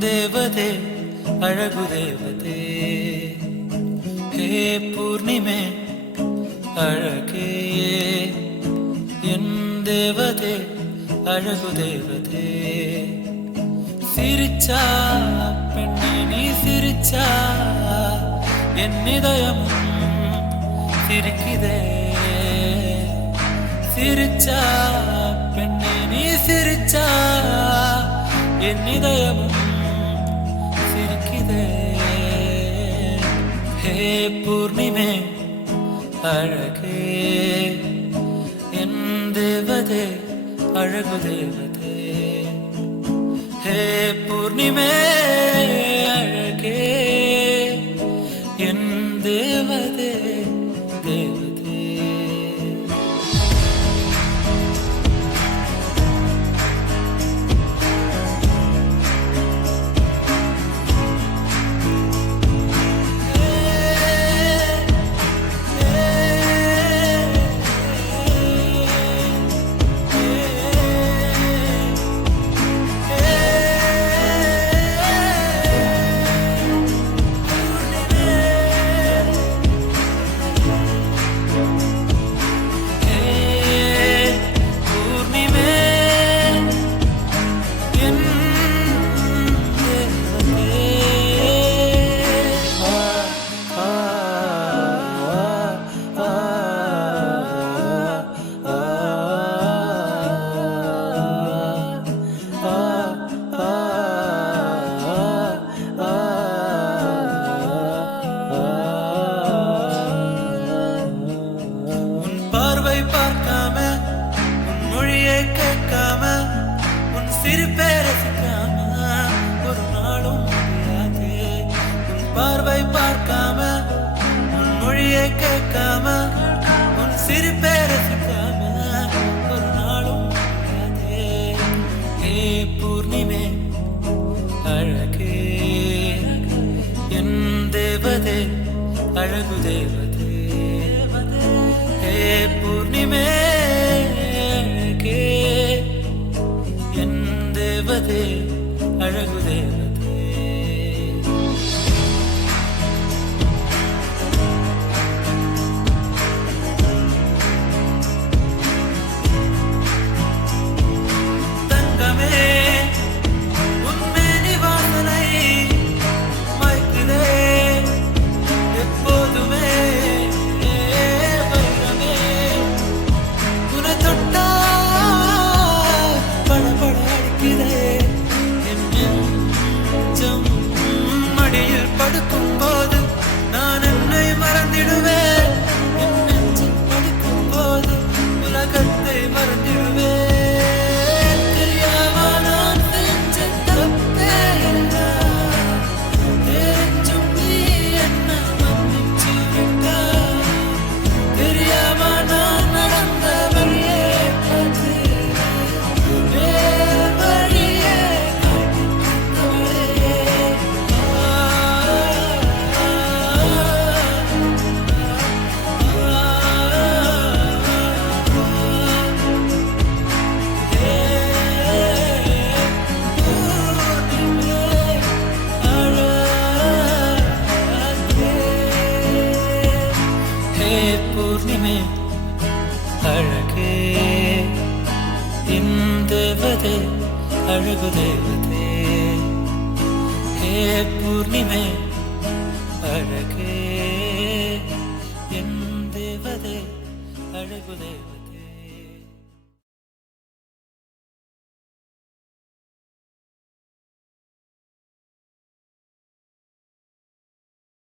தேவதே அழகு தேவதே ஹே பூர்ணிமே அழகே என் தேவதே அழகு தேவதே சிரிச்சா பெண்ணே நீ சிரிச்சா என் இதயமும் சிரிக்குதே சிரிச்சா பெண்ணே நீ சிரிச்சா என் இதயமும் சிரிக்குதே ஹே பூர்ணிமே அழகே என் தேவதே அழகு தேவதே ஹே பூர்ணிமே அழகே என் தேவதே தேவதே பார்க்காம உன் மொழியை கேட்காம உன் சிரிப்பை ரசிக்காம ஒரு நாளும் முடியாது உன் பார்வை பார்க்காம உன் மொழியை கேட்காம உன் சிரிப்பை ரசிக்காம ஒரு நாளும் முடியாது ஹே பூர்ணிமே அழகே என் தேவதே அழகு தேவதே ஹே பூர்ணிமே அழகே என் தேவதே அழகு தேவதே தங்கமே உன்மேனி வாசனை மயக்குதே எப்போதுமே படுக்கும் போது நான் என்னை மறந்திடுவேன் என் நெஞ்சில் படுக்கும் போது உலகத்தை மறந்திடுவேன் தெரியாம நான் செஞ்ச தப்பே இல்லை தெரிஞ்சும் நீ என்ன மன்னிச்சு விட்டா தெரியாம நான் நடந்த வழியே பார்த்து வழியே பூர்ணிமே அழகே என் தேவதே அழகு தேவதே ஹே பூர்ணிமே அழகே என் தேவதே அழகு தேவதே